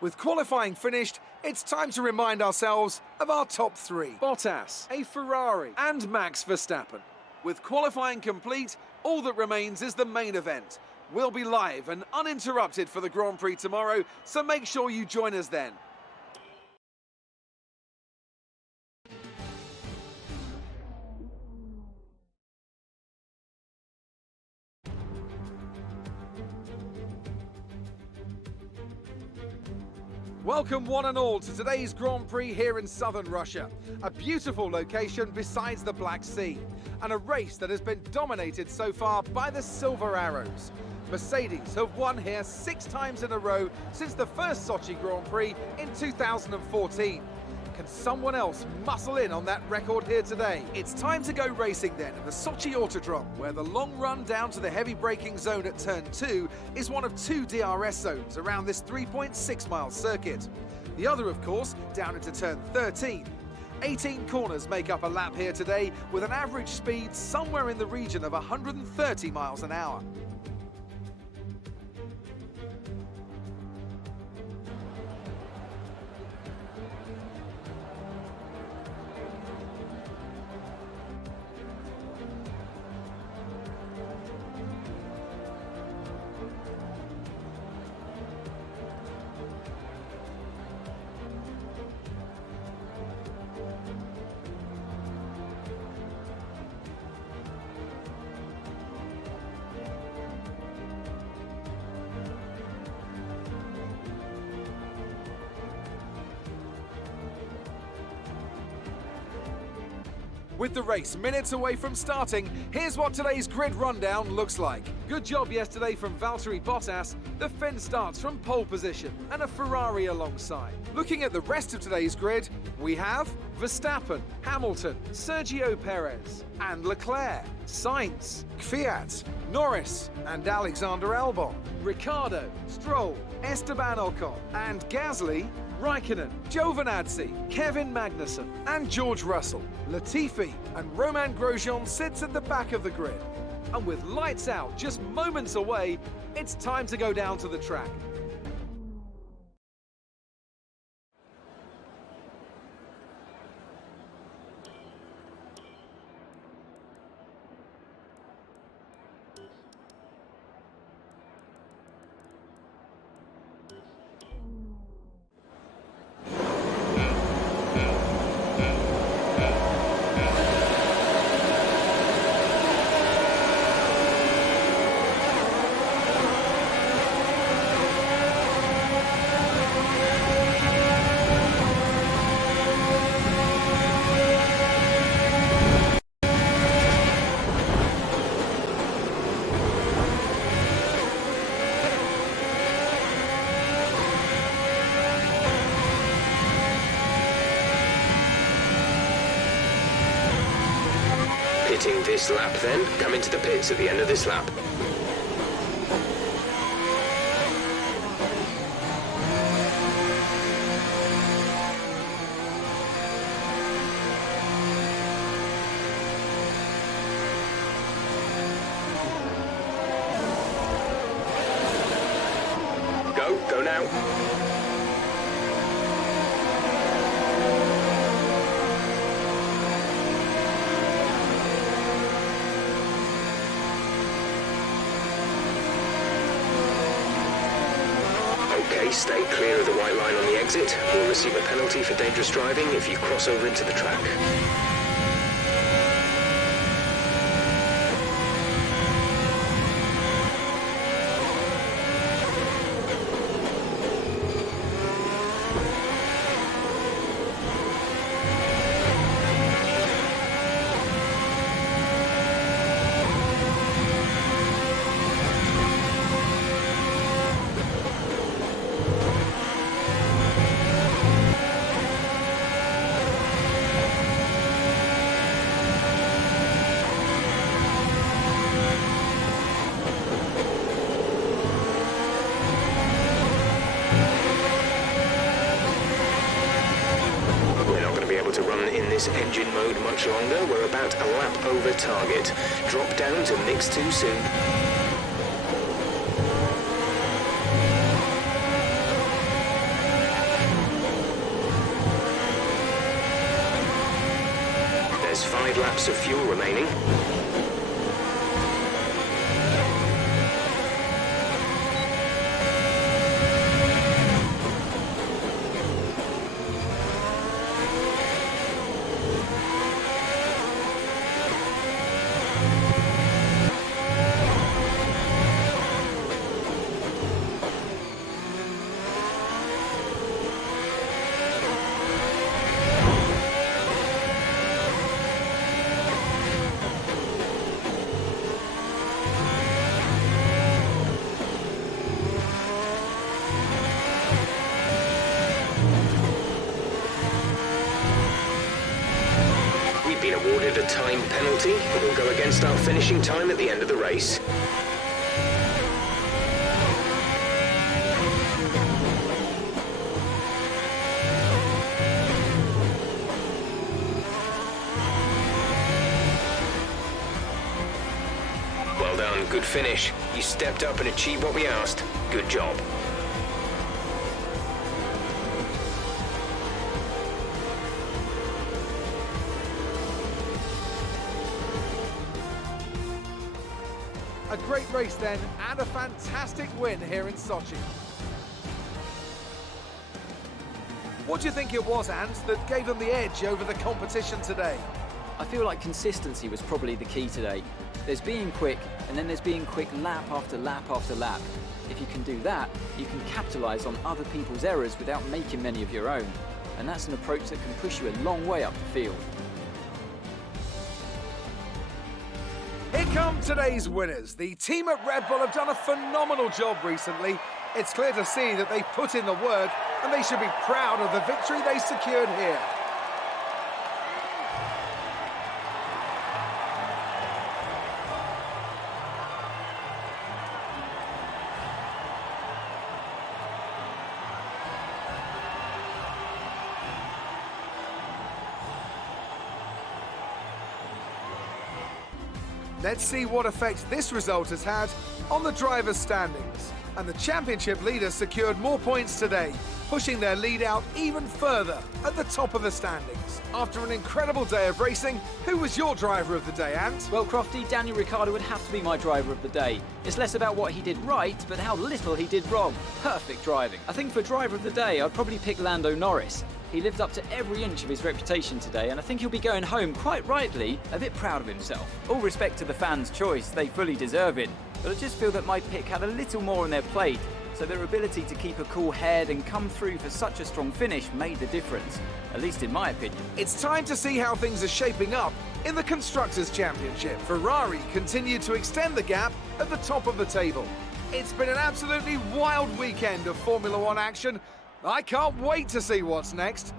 With qualifying finished, it's time to remind ourselves of our top three. Bottas, a Ferrari, and Max Verstappen. With qualifying complete, all that remains is the main event. We'll be live and uninterrupted for the Grand Prix tomorrow, so make sure you join us then. Welcome one and all to today's Grand Prix here in southern Russia. A beautiful location besides the Black Sea, and a race that has been dominated so far by the Silver Arrows. Mercedes have won here 6 times in a row since the first Sochi Grand Prix in 2014. Can someone else muscle in on that record here today? It's time to go racing then at the Sochi Autodrome, where the long run down to the heavy braking zone at turn 2 is one of 2 DRS zones around this 3.6-mile circuit. The other, of course, down into turn 13. 18 corners make up a lap here today, with an average speed somewhere in the region of 130 miles an hour. With the race minutes away from starting, here's what today's grid rundown looks like. Good job yesterday from Valtteri Bottas. The Finn starts from pole position and a Ferrari alongside. Looking at the rest of today's grid, we have Verstappen, Hamilton, Sergio Perez and Leclerc, Sainz, Kvyat, Norris and Alexander Albon, Ricciardo, Stroll, Esteban Ocon and Gasly, Raikkonen, Giovinazzi, Kevin Magnussen and George Russell. Latifi and Romain Grosjean sits at the back of the grid. And with lights out just moments away, it's time to go down to the track. Pitting this lap then, come into the pits at the end of this lap. Go now. Okay, stay clear of the white line on the exit. You'll receive a penalty for dangerous driving if you cross over into the track. this engine mode much longer. We're about a lap over target. Drop down to mix 2 soon. 5 laps of fuel remaining. Been awarded a time penalty that will go against our finishing time at the end of the race. Well done, good finish. You stepped up and achieved what we asked. Good job. A great race then, and a fantastic win here in Sochi. What do you think it was, Ant, that gave them the edge over the competition today? I feel like consistency was probably the key today. There's being quick, and then there's being quick lap after lap after lap. If you can do that, you can capitalise on other people's errors without making many of your own. And that's an approach that can push you a long way up the field. Here come today's winners. The team at Red Bull have done a phenomenal job recently. It's clear to see that they've put in the work, and they should be proud of the victory they secured here. Let's see what effect this result has had on the drivers' standings. And the championship leaders secured more points today, pushing their lead out even further at the top of the standings. After an incredible day of racing, who was your driver of the day, Ant? Well, Crofty, Daniel Ricciardo would have to be my driver of the day. It's less about what he did right, but how little he did wrong. Perfect driving. I think for driver of the day, I'd probably pick Lando Norris. He lived up to every inch of his reputation today, and I think he'll be going home, quite rightly, a bit proud of himself. All respect to the fans' choice, they fully deserve it. But I just feel that my pick had a little more on their plate, so their ability to keep a cool head and come through for such a strong finish made the difference, at least in my opinion. It's time to see how things are shaping up in the Constructors' Championship. Ferrari continued to extend the gap at the top of the table. It's been an absolutely wild weekend of Formula One action. I can't wait to see what's next.